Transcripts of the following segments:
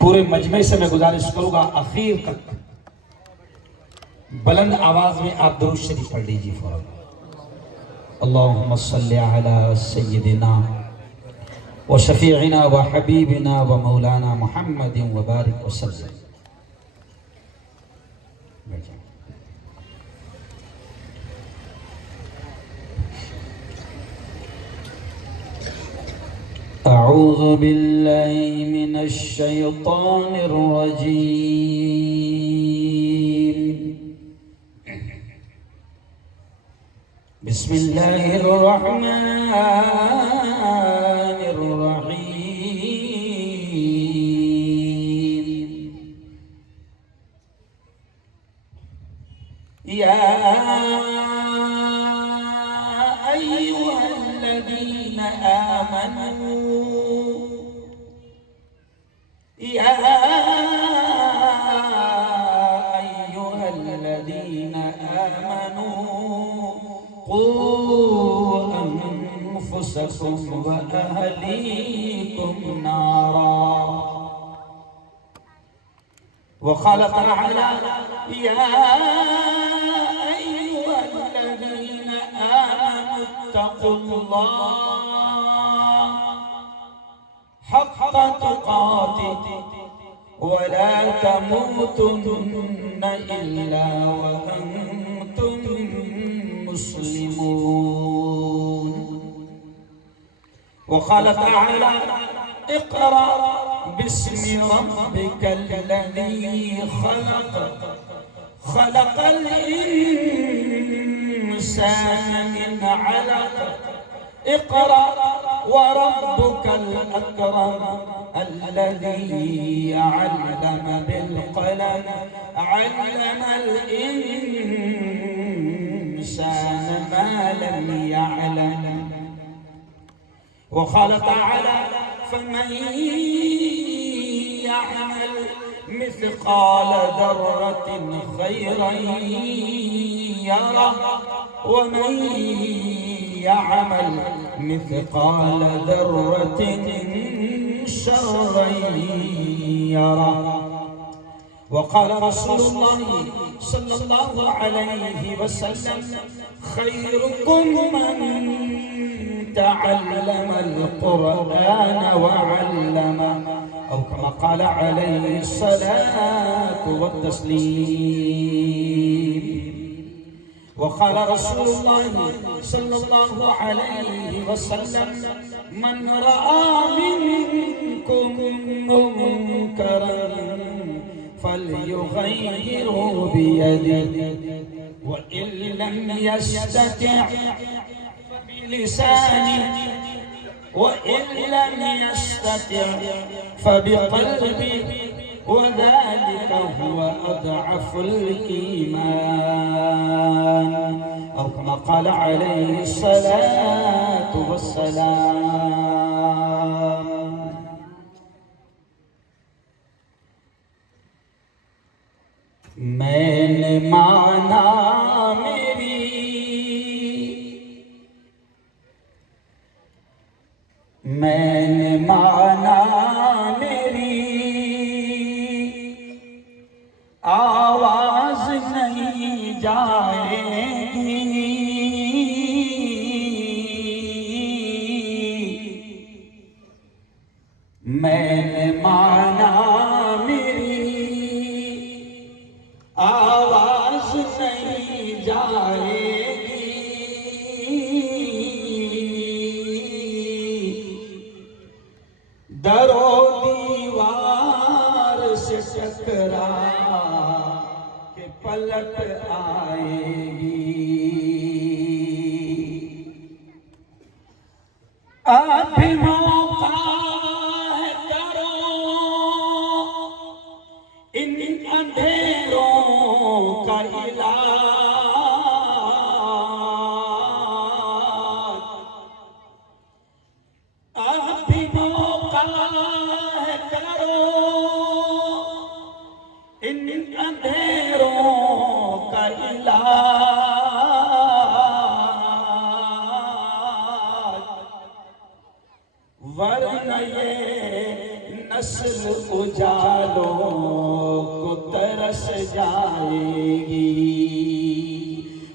پورے مجمع سے میں گزارش کروں گا اخیر تک بلند آواز میں آپ درود شریف پڑھ لیجیے فوراً. اللہم صلی علی سیدنا و شفیعنا و حبیبنا و مولانا محمد و بارک وسلم. اعوذ باللہ من الشیطان الرجیم. بسم اللہ الرحمن الرحیم. یا ایہا الذین آمنوا یا ایہا الذین آمنوا قوا انفسکم و اہلیکم نارا. وقال تعالی یا ایہا الذین آمنوا اتقوا اللہ حق تقاته ولا تموتن إلا وأنتم مسلمون. وقال تعالى اقرأ باسم ربك الذي خلق خلق الإنسان من علق اقرأ وربك الأكرم الذي علم بالقلم علم الإنسان ما لم يعلم. وقال تعالى فمن يعمل مثقال ذرة خيرا يره ومن يعمل مثقال ذرة شرا يره. وقال رسول الله صلى الله عليه وسلم خيركم من تعلم القرآن وعلمه أو كما قال عليه الصلاة والتسليم. وقال رسول الله صلى الله عليه وسلم من رأى منكم منكرا فليغيره بيده وإن لم يستطع فبلسانه وإن لم يستطع فبقلبه وذلك هو أضعف الإيمان أو كما قال عليه الصلاة والسلام. میں نے مانا میری آواز نہیں جائے گی. میں نے مانا میری آواز نہیں جائے گی. در و دیوار سے ٹکرا کے پلٹ آئے گی. اب بھی موقع ہے کرو ان اندھیروں کا علاج. اب بھی موقع ہے کرو ان اندھیروں کا علاج. ورنہ یہ نسل اجالوں کو ترس جائے گی،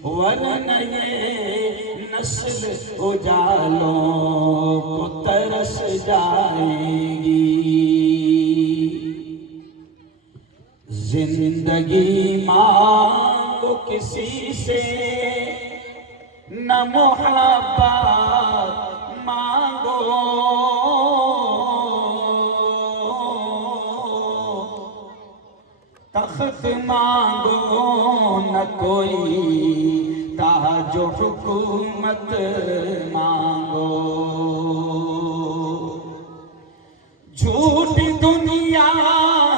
ورنہ یہ نسل اجالوں کو ترس جائے گی۔ زندگی مانگو کسی سے نہ محبت مانگو، تخت مانگو نہ کوئی تاج و حکومت مانگو۔ جھوٹی دنیا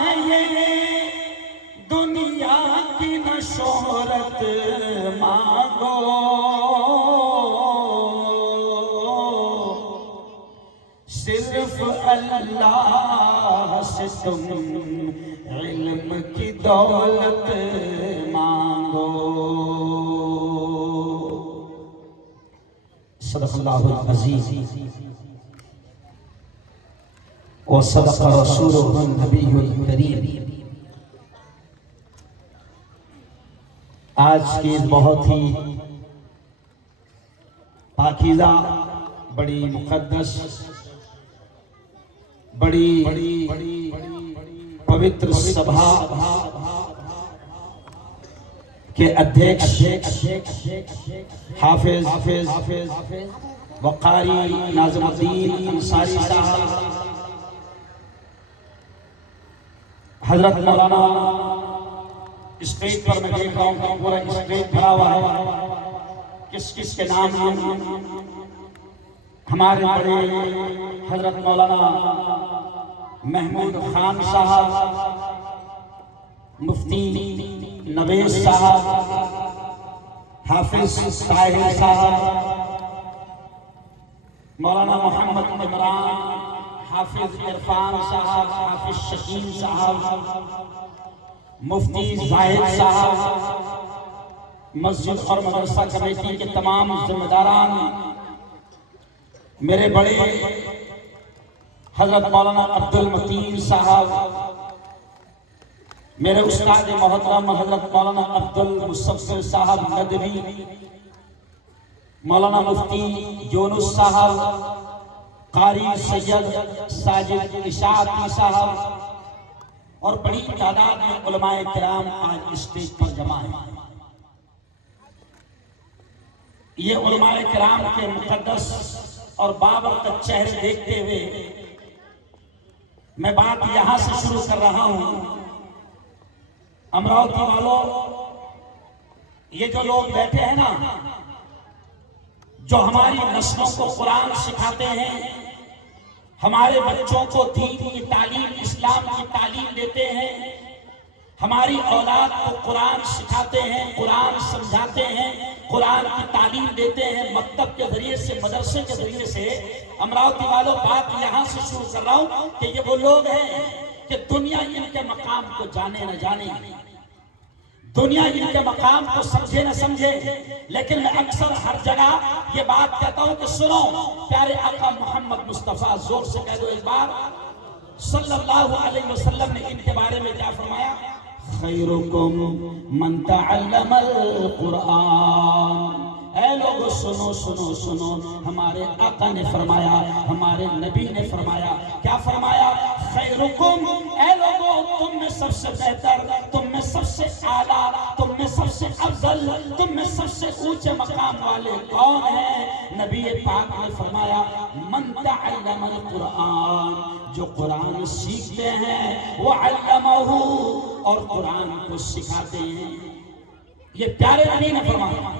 ہے یہ، دنیا کی نہ شہرت مانگو، صرف اللہ سے تم علم کی دولت مانگو۔ صدق اللہ العظیم وصدق رسولہ النبی الکریم۔ آج کی بہت ہی پاکیزہ، بڑی مقدس، بڑی پوتر سبھا کے ادھیکش حافظ وقاری ناظم الدین انصاری صاحب، حضرت مولانا، اسٹیج پر میں دیکھ رہا ہوں کہ پورا اسٹیج بھرا ہوا ہے، کس کس کے نام ہیں؟ ہمارے بڑے حضرت مولانا محمود خان صاحب، مفتی نویس صاحب، حافظ طاہر صاحب، مولانا محمد عمران، حافظ عرفان صاحب، حافظ شکیم صاحب، مفتی زاہد صاحب، مسجد اور مدرسہ کمیٹی کے تمام ذمہ داران، میرے بڑے حضرت مولانا عبد المتین صاحب، میرے استاد محترم حضرت مولانا عبد المصفر صاحب ندوی، مولانا مفتی یونس صاحب، قاری سید ساجد اشاعتی صاحب، اور بڑی تعداد میں علماء کرام آج اسٹیج پر جمع ہیں۔ یہ علماء کرام کے مقدس اور بابرکت چہرے دیکھتے ہوئے میں بات یہاں سے شروع کر رہا ہوں۔ امراوتی والوں، یہ جو لوگ بیٹھے ہیں نا، جو ہماری نسلوں کو قرآن سکھاتے ہیں، ہمارے بچوں کو دین کی تعلیم، اسلام کی تعلیم دیتے ہیں، ہماری اولاد کو قرآن سکھاتے ہیں، قرآن سمجھاتے ہیں، قرآن کی تعلیم دیتے ہیں، مکتب کے ذریعے سے، مدرسے کے ذریعے سے۔ امراوتی والوں، بات یہاں سے شروع کر رہا ہوں کہ یہ وہ لوگ ہیں کہ دنیا ان کے مقام کو جانے نہ جانے، دنیا ان کے مقام کو سمجھے نہ سمجھے، لیکن میں اکثر ہر جگہ یہ بات کہتا ہوں کہ سنو، پیارے آقا محمد مصطفیٰ، زور سے کہہ دو ایک بار، صلی اللہ علیہ وسلم نے ان کے بارے میں کیا فرمایا؟ خیرکم من تعلم القرآن۔ اے لوگو سنو سنو سنو، ہمارے آقا نے فرمایا، ہمارے نبی نے فرمایا، کیا فرمایا؟ خیرکم، اے لوگو تم میں سب سے بہتر، تم میں سب سے اعلیٰ، تم میں سب سے افضل، تم میں سب سے اونچے مقام والے کون ہیں؟ نبی پاک نے فرمایا من تعلم القرآن، جو قرآن سیکھتے ہیں، وعلمہ، اور قرآن کو سکھاتے ہیں۔ یہ پیارے نبی نے فرمایا،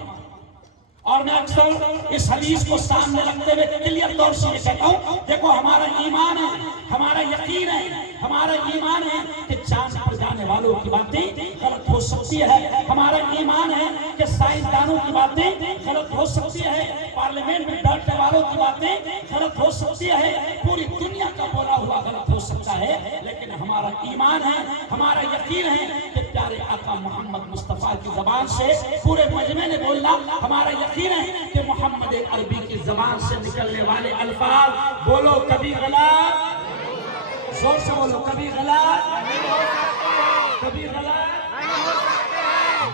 اور میں اکثر اس حدیث کو سامنے رکھتے ہوئے کلیئر طور سے یہ کہتا ہوں، دیکھو ہمارا ایمان ہے، ہمارا یقین ہے، ہمارا ایمان ہے کہ چاند پر جانے والوں کی باتیں غلط ہو سکتی ہے، ہمارا ایمان ہے کہ سائنسدانوں کی باتیں غلط ہو سکتی ہے، پارلیمنٹ میں بیٹھنے والوں کی باتیں غلط ہو سکتی ہے، پوری دنیا کا بولا ہوا غلط ہو سکتا ہے، لیکن ہمارا ایمان ہے، ہمارا یقین ہے کہ پیارے آقا محمد مصطفیٰ کی زبان سے پورے مجمع نے بولنا، ہمارا یقین ہے کہ محمد عربی کی زبان سے نکلنے والے الفاظ بولو کبھی غلط، زور سے بولو، کبھی غلط کبھی غلط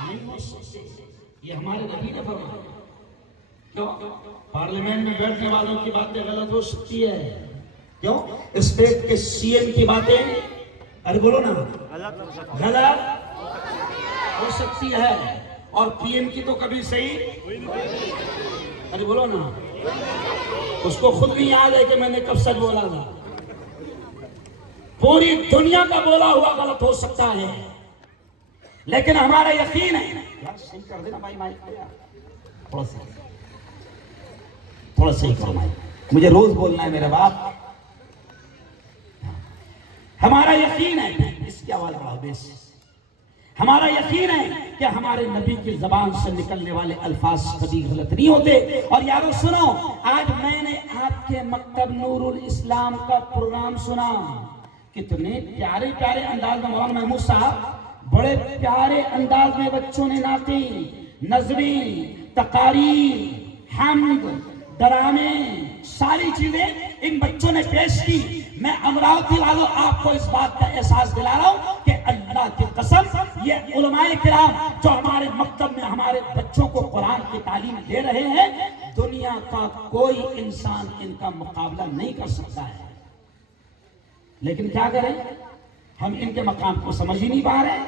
نہیں ہو سکتے. یہ ہمارے نبی نے فرمایا. کیوں؟ پارلیمنٹ میں بیٹھنے والوں کی باتیں غلط ہو سکتی ہے. کیوں؟ اسٹیٹ کے سی ایم کی باتیں، ارے بولو نا، غلط ہو سکتی ہے. اور پی ایم کی تو کبھی صحیح، ارے بولو نا، اس کو خود نہیں یاد ہے کہ میں نے کب سچ بولا تھا. پوری دنیا کا بولا ہوا غلط ہو سکتا ہے، لیکن ہمارا یقین ہے. یار صحیح کر دینا بھائی، مائک پہ تھوڑا صحیح کرو مائک، مجھے روز بولنا ہے میرے باپ. ہمارا یقین ہے، اس کی آواز بڑھاؤ بیس. ہمارا یقین ہے کہ ہمارے نبی کی زبان سے نکلنے والے الفاظ کبھی غلط نہیں ہوتے. اور یارو سنو، آج میں نے آپ کے مکتب نور الاسلام کا پروگرام سنا. کتنے پیارے پیارے انداز میں مولانا محمود صاحب، بڑے پیارے انداز میں بچوں نے نعتیں، نظمیں، تقاریر، حمد، ڈرامے، ساری چیزیں ان بچوں نے پیش کی. میں امراوتی والوں آپ کو اس بات کا احساس دلا رہا ہوں کہ اللہ کی قسم یہ علماء کرام جو ہمارے مکتب میں ہمارے بچوں کو قرآن کی تعلیم دے رہے ہیں، دنیا کا کوئی انسان ان کا مقابلہ نہیں کر سکتا ہے. لیکن کیا کریں، ہم ان کے مقام کو سمجھ ہی نہیں پا رہے.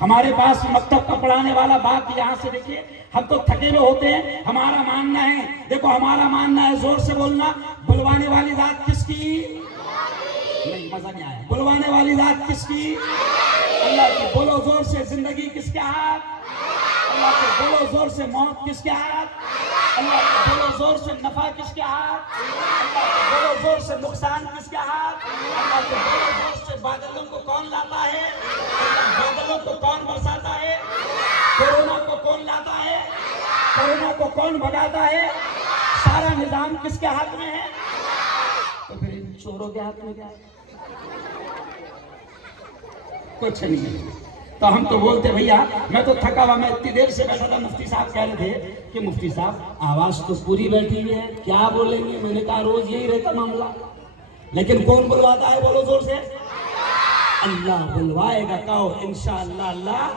ہمارے پاس مکتب کا پڑھانے والا باپ یہاں سے دیکھیے، ہم تو تھکے ہوئے ہوتے ہیں. ہمارا ماننا ہے، دیکھو ہمارا ماننا ہے، زور سے بولنا، بلوانے والی ذات کس کی؟ نہیں، مزہ نہیں آیا. بلوانے والی ذات کس کی؟ اللہ کی. بولو زور سے، زندگی کس کے ہاتھ؟ اللہ کے. بولو زور سے، موت کس کے ہاتھ؟ اللہ کے. بولو زور سے، نفع کس کے ہاتھ؟ اللہ کے. بولو زور سے، نقصان کس کے ہاتھ؟ اللہ کے. بولو زور سے، بادلوں کو کون لاتا ہے؟ بادلوں کو کون برساتا ہے؟ کورونا کو کون لاتا ہے؟ کورونا کو کون بھگاتا ہے؟ سارا نظام کس کے ہاتھ میں ہے؟ تو پھر ان چوروں کے ہاتھ میں کیا ہے؟ کچھ نہیں ہے. تو ہم تو بولتے بھیا، میں تو تھکا ہوا، میں اتنی دیر سے بیٹھا تھا. مفتی صاحب کہہ رہے تھے کہ مفتی صاحب آواز تو پوری بیٹھی ہوئی ہے، کیا بولیں گے؟ میں نے کہا روز یہی رہتا معاملہ. لیکن کون بلواتا ہے؟ بولو زور سے. اللہ بلوائے گا. کہو انشاءاللہ اللہ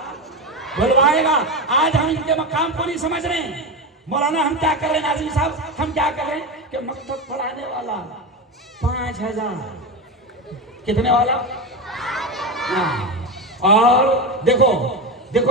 بلوائے گا. آج ہم ان کے مقام کو نہیں سمجھ رہے ہیں. مولانا ہم کیا کر رہے ہیں ناظرین صاحب، ہم کیا کر رہے ہیں کہ مکتب پڑھانے والا 5000، کتنے والا؟ اور دیکھو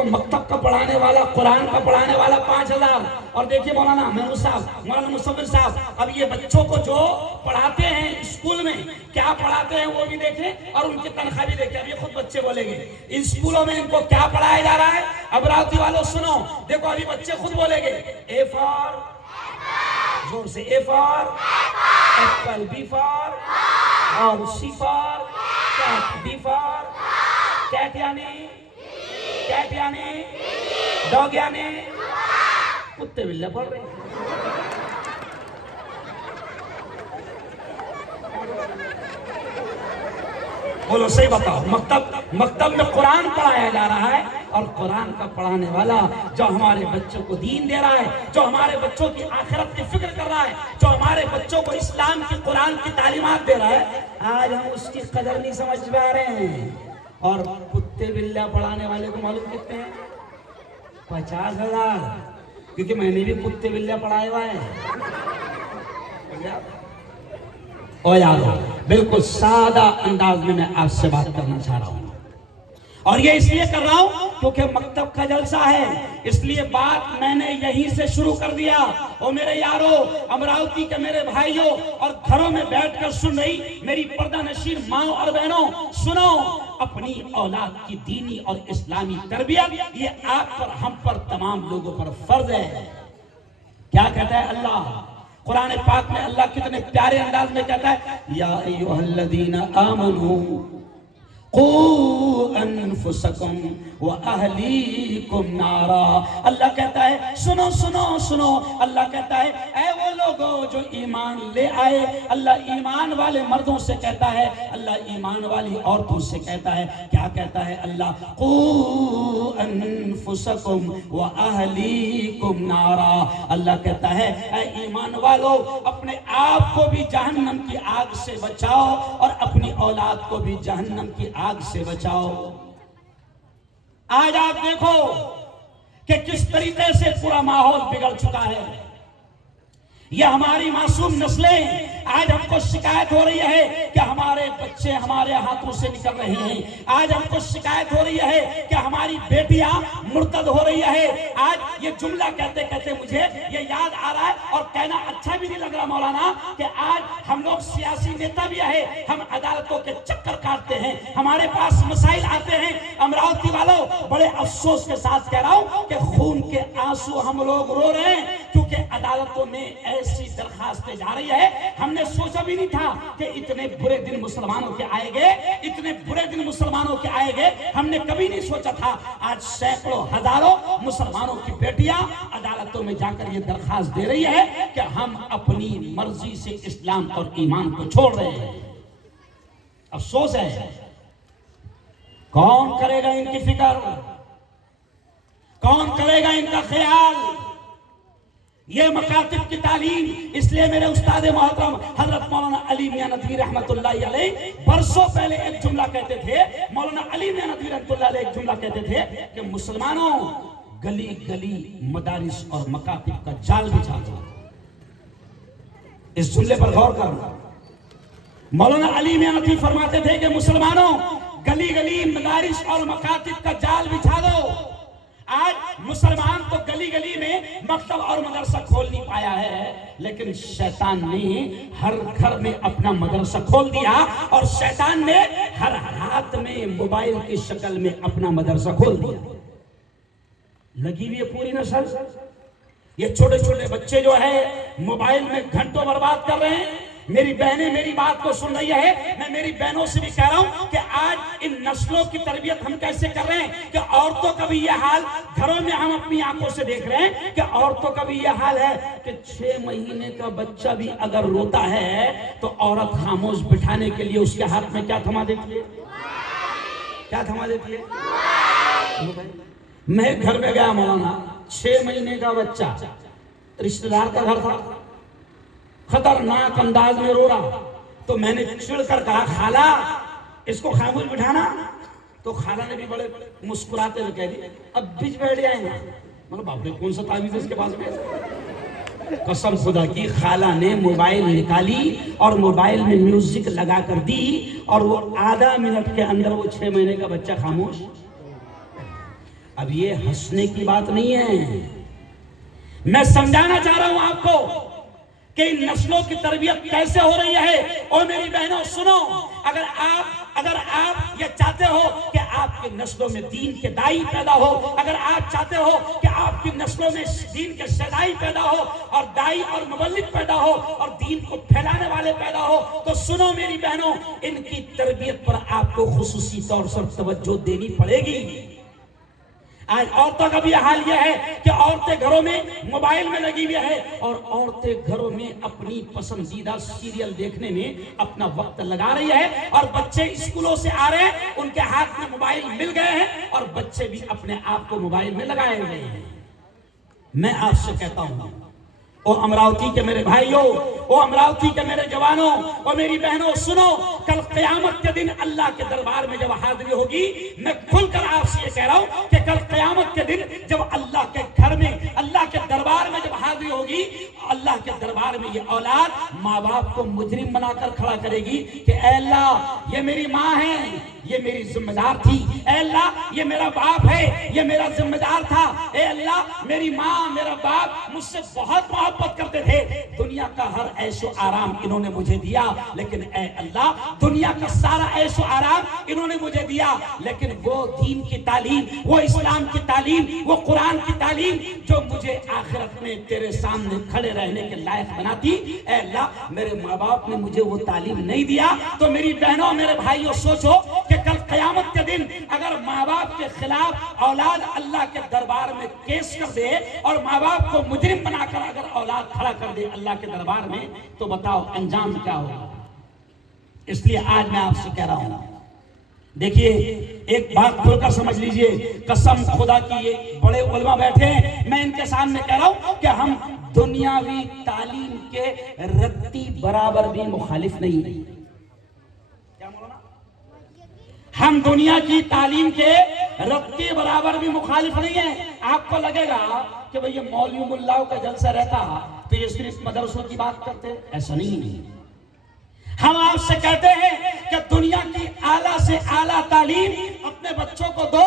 مکتب کا پڑھانے والا، قرآن کا پڑھانے والا 5000. اور دیکھیے مولانا محمود صاحب، مولانا مصور صاحب، اب یہ بچوں کو جو پڑھاتے ہیں اسکول میں، کیا پڑھاتے ہیں وہ بھی دیکھیں اور ان کی تنخواہ بھی دیکھیں. اب یہ خود بچے بولیں گے ان اسکولوں میں ان کو کیا پڑھایا جا رہا ہے. امراوتی والوں سنو، دیکھو ابھی بچے خود بولیں گے اے فار، زور سے، A for apple, B for اور C for cat, D for cat یعنی ڈاگ یعنی کتے بلے پڑھ رہے ہیں. بولو صحیح بتاؤ. مکتب میں قرآن پڑھایا جا رہا ہے، اور قرآن کا پڑھانے والا جو ہمارے بچوں کو دین دے رہا ہے، جو ہمارے بچوں کی آخرت کی فکر کر رہا ہے، جو ہمارے بچوں کو اسلام کی، قرآن کی تعلیمات دے رہا ہے، آج ہم اس کی قدر نہیں سمجھ پا رہے ہیں. اور کتے بلّا پڑھانے والے کو معلوم کتنے ہیں؟ 50,000. کیونکہ میں نے بھی کتے بلّا پڑھائے ہوا ہے. او یارو، بالکل سادہ انداز میں آپ سے بات کرنا چاہ رہا ہوں، اور یہ اس لیے کر رہا ہوں کیونکہ مکتب کا جلسہ ہے، اس لیے بات میں نے یہیں سے شروع کر دیا. اور میرے یارو، امراوتی کے میرے بھائیوں، اور گھروں میں بیٹھ کر سن رہی میری پردہ نشین ماں اور بہنوں، سنو، اپنی اولاد کی دینی اور اسلامی تربیت یہ آپ پر، ہم پر، تمام لوگوں پر فرض ہے. کیا کہتا ہے اللہ قرآن پاک میں؟ اللہ کتنے پیارے انداز میں کہتا ہے، یا ایھا الذین آمنوا قو انفسکم واہلیکم نارا. اللہ کہتا ہے سنو سنو سنو. اللہ کہتا ہے اے وہ لوگوں جو ایمان لے آئے. اللہ ایمان والے مردوں سے کہتا ہے, اللہ ایمان والی عورتوں سے کہتا ہے. کیا کہتا ہے اللہ؟ قو انفسکم واہلیکم نارا. اللہ کہتا ہے اے ایمان والو اپنے آپ کو بھی جہنم کی آگ سے بچاؤ اور اپنی اولاد کو بھی جہنم کی آگ سے بچاؤ. آج آپ دیکھو کہ کس طریقے سے پورا ماحول بگڑ چکا ہے. یہ ہماری معصوم نسلیں آج ہم کو شکایت ہو رہی ہے کہ ہمارے بچے ہمارے ہاتھوں سے نکل رہے ہیں. آج ہم کو شکایت ہو رہی ہے کہ ہماری بیٹیاں مرتد ہو رہی ہے. آج یہ جملہ کہتے کہتے مجھے یہ یاد آ رہا ہے اور کہنا اچھا بھی نہیں لگ رہا مولانا کہ آج ہم لوگ سیاسی نیتا بھی ہے, ہم عدالتوں کے چکر کاٹتے ہیں, ہمارے پاس مسائل آتے ہیں. امراوتی والوں بڑے افسوس کے ساتھ کہہ رہا ہوں کہ خون کے آنسو ہم لوگ رو رہے ہیں کیونکہ عدالتوں میں ایسی درخواستیں جا رہی ہے. ہم نے سوچا بھی نہیں تھا کہ اتنے برے دن مسلمانوں کے آئے گے, اتنے برے دن مسلمانوں کے آئے گے, ہم نے کبھی نہیں سوچا تھا. آج سینکڑوں ہزاروں مسلمانوں کی بیٹیاں عدالتوں میں جا کر یہ درخواست دے رہی ہے کہ ہم اپنی مرضی سے اسلام اور ایمان کو چھوڑ رہے ہیں. افسوس ہے. کون کرے گا ان کی فکر؟ کون کرے گا ان کا خیال؟ یہ مکاتب کی تعلیم, اس لیے میرے استاد محترم حضرت مولانا علی میاں ندوی رحمت اللہ علیہ برسوں پہلے ایک جملہ کہتے تھے. مولانا علی میاں ندوی رحمت اللہ علیہ ایک جملہ کہتے تھے کہ مسلمانوں گلی گلی مدارس اور مکاتب کا جال بچھا دو. اس جملے پر غور کرنا. مولانا علی میاں ندوی فرماتے تھے کہ مسلمانوں گلی گلی مدارس اور مکاتب کا جال بچھا دو. آج مسلمان تو گلی گلی میں مکتب اور مدرسہ کھول نہیں پایا ہے, لیکن شیطان نے ہر گھر میں اپنا مدرسہ کھول دیا اور شیطان نے ہر ہاتھ میں موبائل کی شکل میں اپنا مدرسہ کھول دیا. لگی ہوئی ہے پوری نسل. یہ چھوٹے چھوٹے بچے جو ہے موبائل میں گھنٹوں برباد کر رہے ہیں. میری بہنیں میری بات کو سن رہی ہے, میں میری بہنوں سے بھی کہہ رہا ہوں کہ آج ان نسلوں کی تربیت ہم کیسے کر رہے ہیں کہ عورتوں کا بھی یہ حال گھروں میں ہم اپنی آنکھوں سے دیکھ رہے ہیں کہ عورتوں کا بھی یہ حال ہے کہ 6 مہینے کا بچہ بھی اگر روتا ہے تو عورت خاموش بٹھانے کے لیے اس کے ہاتھ میں کیا تھما دیتی ہے؟ کیا تھما دیتی ہے؟ میں گھر میں گیا مولانا, 6 مہینے کا بچہ, رشتہ دار کا گھر تھا, خطرناک انداز میں رو رہا. تو میں نے چڑ کر کہا خالہ اس کو خاموش بٹھانا. تو خالہ نے بھی بڑے مسکراتے ہوئے کہہ دی اب بیچ بیٹھ جائیں گے. مطلب باپ رے کون سا تعویذ ہے اس کے پاس میں؟ قسم خدا کی خالہ نے موبائل نکالی اور موبائل میں میوزک لگا کر دی اور وہ آدھا منٹ کے اندر وہ 6 مہینے کا بچہ خاموش. اب یہ ہنسنے کی بات نہیں ہے, میں سمجھانا چاہ رہا ہوں آپ کو کہ ان نسلوں کی تربیت کیسے ہو رہی ہے. اور میری بہنوں سنو, اگر آپ یہ چاہتے ہو کہ آپ کی نسلوں میں دین کے دائی پیدا ہو, اگر آپ چاہتے ہو کہ آپ کی نسلوں میں دین کے شدائی پیدا ہو اور دائی اور مبلغ پیدا ہو اور دین کو پھیلانے والے پیدا ہو, تو سنو میری بہنوں, ان کی تربیت پر آپ کو خصوصی طور پر توجہ دینی پڑے گی. آج عورتوں کا بھی حال یہ ہے کہ عورتیں گھروں میں موبائل میں لگی ہوئی ہے اور عورتیں گھروں میں اپنی پسندیدہ سیریل دیکھنے میں اپنا وقت لگا رہی ہے, اور بچے اسکولوں سے آ رہے ہیں ان کے ہاتھ میں موبائل مل گئے ہیں اور بچے بھی اپنے آپ کو موبائل میں لگائے ہوئے ہیں. میں آپ سے کہتا ہوں او امراوتی کے میرے بھائیوں, او امراوتی کے میرے جوانوں, او میری بہنوں سنو, کل قیامت کے دن اللہ کے دربار میں جب حاضری ہوگی, میں کھل کر آپ سے یہ کہہ رہا ہوں کہ کل قیامت کے دن جب اللہ کے گھر میں اللہ کے دربار میں جب حاضری ہوگی, اللہ کے دربار میں یہ اولاد ماں باپ کو مجرم بنا کر کھڑا کرے گی کہ اے اللہ یہ میری ماں ہے, یہ میری ذمہ دار تھی, اے اللہ یہ میرا باپ ہے, یہ میرا ذمہ دار تھا, اے اللہ میری ماں میرا باپ مجھ سے بہت محبت کرتے تھے, دنیا کا ہر عیش و آرام انہوں نے مجھے دیا, لیکن اے اللہ دنیا کا سارا عیش و آرام انہوں نے مجھے دیا, لیکن وہ دین کی تعلیم, وہ اسلام کی تعلیم, وہ قرآن کی تعلیم جو مجھے آخرت میں تیرے سامنے کھڑے رہنے کے لائق بناتی, اے اللہ میرے ماں باپ نے مجھے وہ تعلیم نہیں دیا. تو میری بہنوں میرے بھائیوں سوچو کہ کل قیامت کے دن اگر ماں باپ کے خلاف اولاد اللہ کے دربار میں کیس کر دے اور ماں باپ کو مجرم بنا کر اگر اولاد کھڑا کر دے اللہ کے دربار میں، تو بتاؤ انجام کیا ہوگا؟ اس لیے آج میں آپ سے کہہ رہا ہوں، دیکھیے ایک بات کھل کر سمجھ لیجئے، قسم خدا کی یہ بڑے علماء بیٹھے ہیں، میں ان کے سامنے کہہ رہا ہوں کہ ہم دنیاوی تعلیم کے رتی برابر بھی مخالف نہیں ہیں۔ کیا مولانا؟ ہم دنیا کی تعلیم کے رتی برابر بھی مخالف نہیں ہیں۔ آپ کو لگے گا کہ بھئی یہ مولوی ملاؤں کا جلسہ رہتا تو یہ صرف مدرسوں کی بات کرتے، ایسا نہیں۔ ہم آپ سے کہتے ہیں کہ دنیا کی اعلیٰ سے اعلیٰ تعلیم اپنے بچوں کو دو،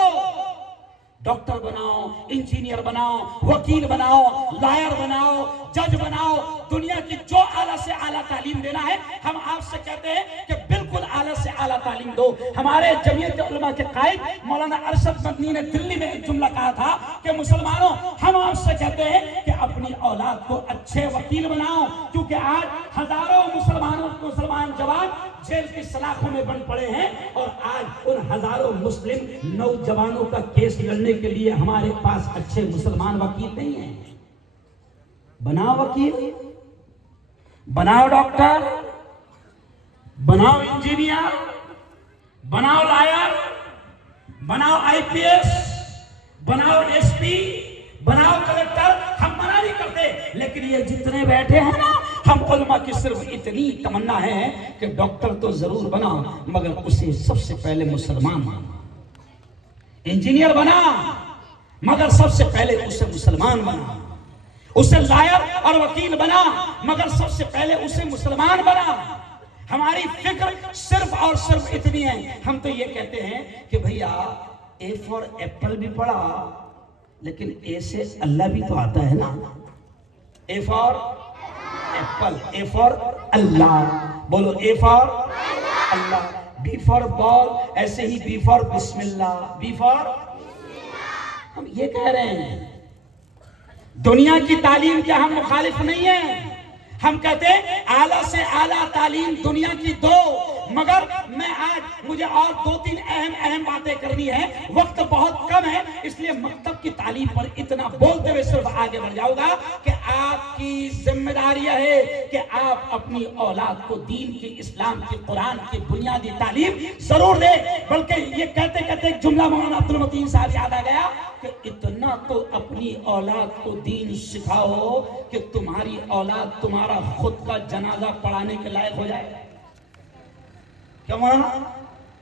ڈاکٹر بناؤ، انجینئر بناؤ، وکیل بناؤ، لائر بناؤ، جج بناؤ، دنیا کی جو اعلیٰ سے اعلیٰ تعلیم دینا ہے ہم آپ سے کہتے ہیں کہ بالکل اعلیٰ سے اعلیٰ تعلیم دو۔ ہمارے جمعیت علماء کے قائد مولانا ارشد مدنی نے دلی میں ایک جملہ کہا تھا کہ مسلمانوں ہم آپ سے کہتے ہیں کہ اپنی اولاد کو اچھے وکیل بناؤ، کیونکہ آج ہزاروں مسلمان جوان جیل کی سلاخوں میں بند پڑے ہیں، اور آج ان ہزاروں مسلم نوجوانوں کا کیس لڑنے کے لیے ہمارے پاس اچھے مسلمان وکیل نہیں ہیں۔ بناؤ وکیل، بناؤ ڈاکٹر، بناؤ انجینئر، بناؤ لائر، بناؤ آئی پی ایس، بناؤ ایس پی، بناؤ کلکٹر، ہم منع نہیں کرتے، لیکن یہ جتنے بیٹھے ہیں نا، ہم علماء کی صرف اتنی تمنا ہے کہ ڈاکٹر تو ضرور بنا مگر اسے سب سے پہلے مسلمان بنا، انجینئر بنا مگر سب سے پہلے اسے مسلمان بنا، اسے لائر اور وکیل بنا مگر سب سے پہلے اسے مسلمان بنا۔ ہماری فکر صرف اور صرف اتنی ہے، ہم تو یہ کہتے ہیں کہ بھئییا اے فار ایپل بھی پڑھا لیکن اے سے اللہ بھی تو آتا ہے نا، اے فار ایپل، اے فار اللہ، بولو اے فار اللہ، بی فار بال، ایسے ہی بی فار بسم اللہ، بی فار، ہم یہ کہہ رہے ہیں دنیا کی تعلیم کے ہم مخالف نہیں ہیں، ہم کہتے ہیں اعلیٰ سے اعلیٰ تعلیم دنیا کی دو، مگر میں آج مجھے اور دو تین اہم باتیں کرنی ہے، وقت بہت کم ہے، اس لیے مکتب کی تعلیم پر اتنا بولتے ہوئے صرف آگے بڑھ جاؤں گا کہ آپ کی ذمہ داری ہے کہ آپ اپنی اولاد کو دین کی، اسلام کی، قرآن کی بنیادی تعلیم ضرور دیں۔ بلکہ یہ کہتے کہتے ایک جملہ مولانا عبد المتین صاحب یاد آ گیا کہ اتنا تو اپنی اولاد کو دین سکھاؤ کہ تمہاری اولاد تمہارا خود کا جنازہ پڑھانے کے لائق ہو جائے۔ کیا مولانا؟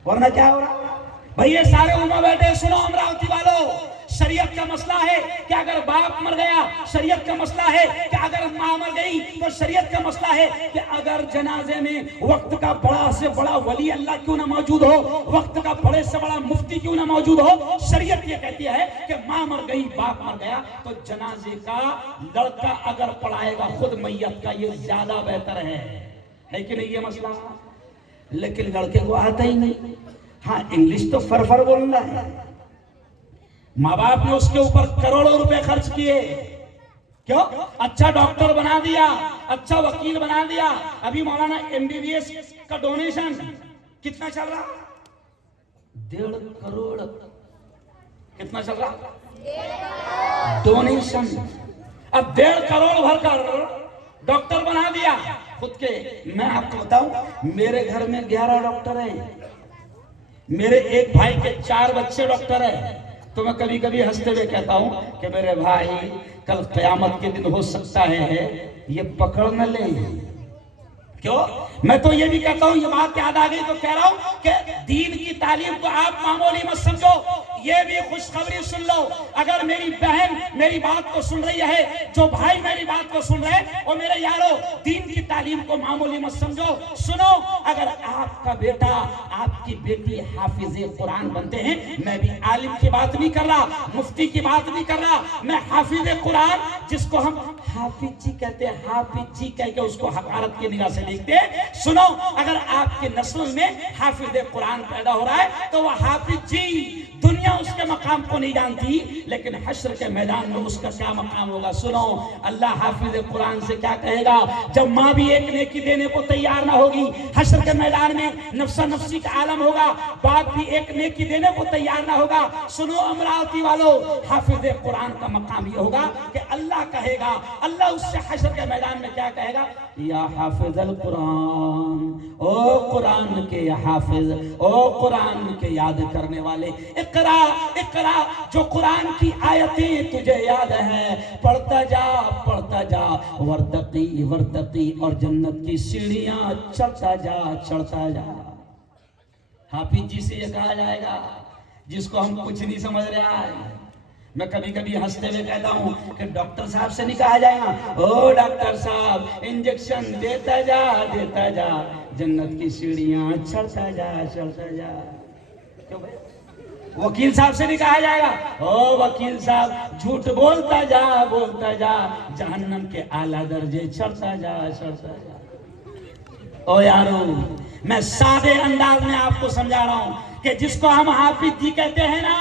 ورنہ کیا ہو رہا؟ بھئی یہ سارے علماء بیٹھے سنو امراوتی والو، شریعت کا مسئلہ ہے کہ اگر باپ مر گیا، شریعت کا مسئلہ ہے کہ اگر ماں مر گئی، تو شریعت کا مسئلہ ہے کہ اگر جنازے میں وقت کا بڑا سے بڑا ولی اللہ کیوں نہ موجود ہو، وقت کا بڑے سے بڑا مفتی کیوں نہ موجود ہو، شریعت یہ کہتی ہے کہ ماں مر گئی، باپ مر گیا، تو جنازے کا لڑکا اگر پڑھائے گا خود میت کا، یہ زیادہ بہتر ہے کہ نہیں یہ مسئلہ؟ لیکن لڑکے کو آتا ہی نہیں، ہاں انگلش تو فرفر بولنا ہے، ماں باپ نے اس کے اوپر کروڑوں روپے خرچ کیے، کیوں؟ اچھا ڈاکٹر بنا دیا، اچھا وکیل بنا دیا۔ ابھی مولانا MBBS کا ڈونیشن کتنا چل رہا؟ 1.5 کروڑ۔ کتنا چل رہا ڈونیشن؟ اب 1.5 کروڑ بھر کر ڈاکٹر بنا دیا خود کے۔ میں آپ کو بتاؤں میرے گھر میں 11 ڈاکٹر ہیں، میرے ایک بھائی کے 4 بچے ڈاکٹر ہیں، تو میں کبھی کبھی ہنستے ہوئے کہتا ہوں کہ میرے بھائی کل قیامت کے دن ہو سکتا ہے یہ پکڑ نہ لیں۔ کیوں؟ میں تو یہ بھی کہتا ہوں، یہ بات یاد آ گئی تو کہہ رہا ہوں کہ دین کی تعلیم کو آپ معمولی مت سمجھو، یہ بھی خوشخبری سن لو، اگر میری بہن میری بات کو سن رہی ہے، جو بھائی میری بات کو سن رہے ہیں، اور میرے یارو دین کی تعلیم کو معمولی مت سمجھو، سنو، اگر آپ کا بیٹا آپ کی بیٹی حافظ قرآن بنتے ہیں، میں بھی عالم کی بات نہیں کر رہا، مفتی کی بات نہیں کر رہا، میں حافظ قرآن جس کو ہم حافظ جی کہتے ہیں، حافظ جی کہہ کے اس کو حقارت کی نگاہ سے دیکھتے ہیں، سنو، اگر آپ کے نسل میں حافظ قرآن پیدا ہو رہا ہے تو وہ حافظ جی دنیا اس کے مقام کو نہیں جانتی، لیکن حشر کے میدان میں اس کا کیا مقام ہوگا؟ سنو، اللہ حافظ قرآن سے کیا کہے گا جب ماں بھی ایک نیکی دینے کو تیار نہ ہوگی؟ حشر کے میدان میں نفسا نفسی کا عالم ہوگا، باپ بھی ایک نیکی دینے کو تیار نہ ہوگا۔ سنو امراوتی والو، حافظ قرآن کا مقام یہ ہوگا کہ اللہ کہے گا، اللہ اس سے حشر کے میدان میں کیا کہے گا؟ یا حافظ القرآن، او قرآن کے حافظ، او قرآن کے یاد کرنے والے، اقرا اقرا، جو قرآن کی آیتیں تجھے یاد ہے پڑھتا جا، ورتقی ورتقی، اور جنت کی سیڑھیاں چڑھتا جا۔ حافظ جی سے یہ کہا جائے گا جس کو ہم کچھ نہیں سمجھ رہا ہے۔ میں کبھی کبھی ہنستے ہوئے کہتا ہوں کہ ڈاکٹر صاحب سے نہیں کہا جائے گا او ڈاکٹر صاحب انجیکشن دیتا جا، جنت کی سیڑھیاں چڑھتا جا۔ کیوں بھائی؟ وکیل صاحب سے نہیں کہا جائے گا او وکیل صاحب جھوٹ بولتا جا، جہنم کے اعلیٰ درجے چڑھتا جا۔ او یارو، میں سادے انداز میں آپ کو سمجھا رہا ہوں کہ جس کو ہم حافظ جی کہتے ہیں نا،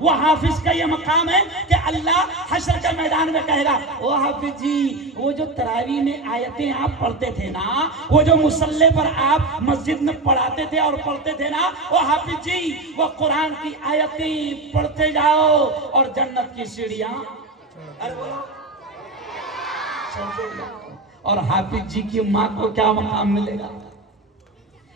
وہ حافظ کا یہ مقام ہے کہ اللہ حشر کے میدان میں کہے گا او حافظ جی، وہ جو تراویح میں آیتیں آپ پڑھتے تھے نا، وہ جو مصلی پر آپ مسجد میں پڑھاتے تھے اور پڑھتے تھے نا، او حافظ جی، وہ قرآن کی آیتیں پڑھتے جاؤ اور جنت کی سیڑھیاں اور حافظ جی کی ماں کو کیا مقام ملے گا؟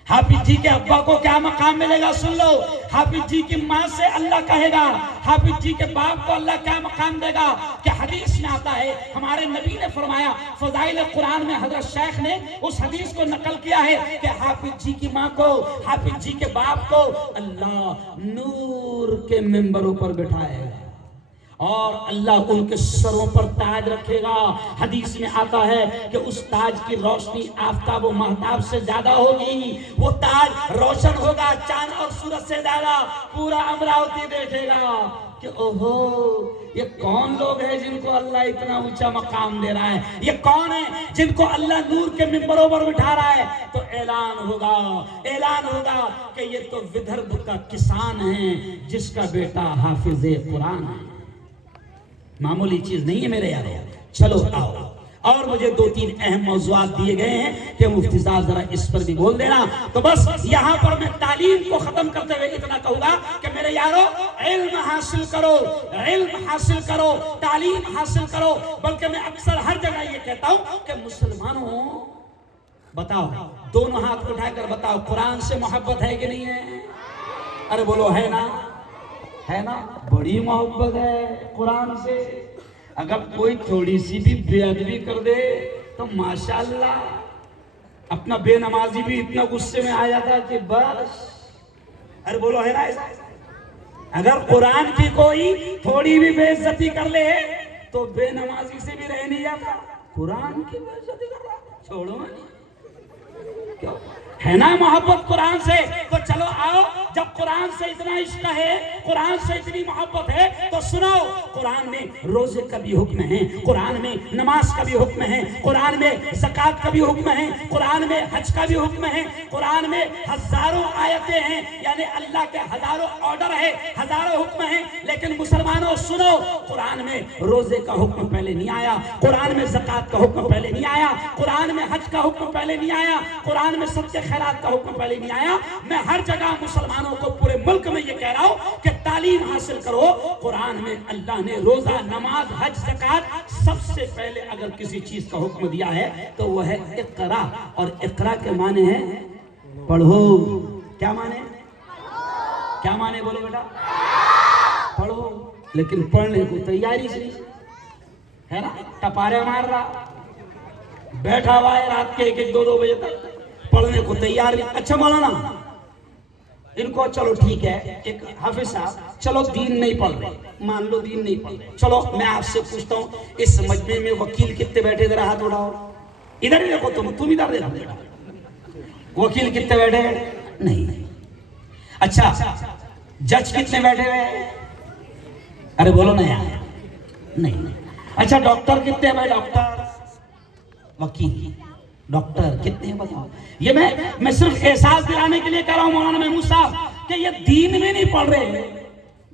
حافظ جی کے ابا کو کیا مقام ملے گا؟ سن لو، حافظ جی کی ماں سے اللہ کہے گا، حافظ جی کے باپ کو اللہ کیا مقام دے گا کہ حدیث میں آتا ہے، ہمارے نبی نے فرمایا، فضائل قرآن میں حضرت شیخ نے اس حدیث کو نقل کیا ہے کہ حافظ جی کی ماں کو، حافظ جی کے باپ کو اللہ نور کے ممبروں پر بٹھائے گا اور اللہ ان کے سروں پر تاج رکھے گا۔ حدیث میں آتا ہے کہ اس تاج کی روشنی آفتاب و مہتاب سے زیادہ ہوگی، وہ تاج روشن ہوگا چاند اور سورج سے زیادہ، پورا امراوتی دیکھے گا کہ اوہو یہ کون لوگ ہیں جن کو اللہ اتنا اونچا مقام دے رہا ہے، یہ کون ہیں جن کو اللہ نور کے ممبروں پر بٹھا رہا ہے۔ تو اعلان ہوگا کہ یہ تو ودربھ کا کسان ہے جس کا بیٹا حافظ قرآن ہے۔ معمولی چیز نہیں ہے میرے یارو، چلو آؤ، اور مجھے 2-3 اہم موضوعات دیے گئے ہیں کہ مفتی صاحب ذرا اس پر بھی بول دینا۔ تو بس یہاں پر میں تعلیم کو ختم کرتے ہوئے اتنا کہوں گا کہ میرے یارو علم حاصل کرو، تعلیم حاصل کرو۔ بلکہ میں اکثر ہر جگہ یہ کہتا ہوں کہ مسلمانوں بتاؤ، دونوں ہاتھ اٹھا کر بتاؤ، قرآن سے محبت ہے کہ نہیں ہے؟ ارے بولو ہے نا؟ ہے نا؟ بڑی محبت ہے قرآن سے۔ اگر کوئی تھوڑی سی بھی بے ادبی کر دے تو ماشاءاللہ، اپنا بے نمازی بھی اتنا غصے میں آ جاتا کہ بس، ارے بولو ہے نا ایسا؟ اگر قرآن کی کوئی تھوڑی بھی بے عزتی کر لے تو بے نمازی سے بھی رہ نہیں جاتا، قرآن کی بے عزتی کر رہا، چھوڑو کیوں؟ ہے نا محبت قرآن سے؟ تو چلو آؤ، جب قرآن سے اتنا عشق ہے، قرآن سے اتنی محبت ہے تو سنو، قرآن میں روزے کا بھی حکم ہے، قرآن میں نماز کا بھی حکم ہے، قرآن میں زکوٰۃ کا بھی حکم ہے، قرآن میں حج کا بھی حکم ہے، قرآن میں ہزاروں آیتیں ہیں، یعنی اللہ کے ہزاروں آرڈر ہے، ہزاروں حکم ہیں۔ لیکن مسلمانوں سنو، قرآن میں روزے کا حکم پہلے نہیں آیا، قرآن میں زکوٰۃ کا حکم پہلے نہیں آیا، قرآن میں حج کا حکم پہلے نہیں آیا، قرآن میں صدقے خیرات کا حکم پہلے نہیں آیا۔ میں ہر جگہ مسلمانوں کو پورے ملک میں یہ کہہ رہا ہوں کہ تعلیم حاصل کرو۔ قرآن میں اللہ نے روزہ، نماز، حج، زکوٰۃ سب سے پہلے اگر کسی چیز کا حکم دیا ہے تو وہ ہے اقرا، اور اقرا کے معنی ہے پڑھو۔ کیا معنی؟ کیا معنی بولو بیٹا؟ پڑھو، لیکن پڑھنے کو تیاری سے ہے نا، ٹپارے مار رہا، بیٹھا ہوا ہے رات کے 1-2 بجے تک، پڑھنے کو تیار نہیں۔ اچھا مولانا ان کو چلو ٹھیک ہے، ایک حافظ صاحب چلو دین نہیں پڑھ رہے، مان لو دین نہیں پڑھ رہے، چلو میں آپ سے پوچھتا ہوں اس مجمع میں وکیل کتنے بیٹھے ذرا ہاتھ اٹھاؤ، ادھر ہی دیکھو، تم ادھر دیکھو، وکیل کتنے بیٹھے؟ نہیں۔ اچھا جج کتنے بیٹھے ہوئے؟ ارے بولو نا یار، نہیں۔ اچھا ڈاکٹر کتنے ہیں بھائی؟ ڈاکٹر، وکیل، ڈاکٹر کتنے ہیں بتاؤ؟ یہ میں صرف احساس دلانے کے لیے کہہ رہا ہوں مولانا محمود صاحب کہ یہ دین میں نہیں پڑھ رہے،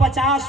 50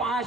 5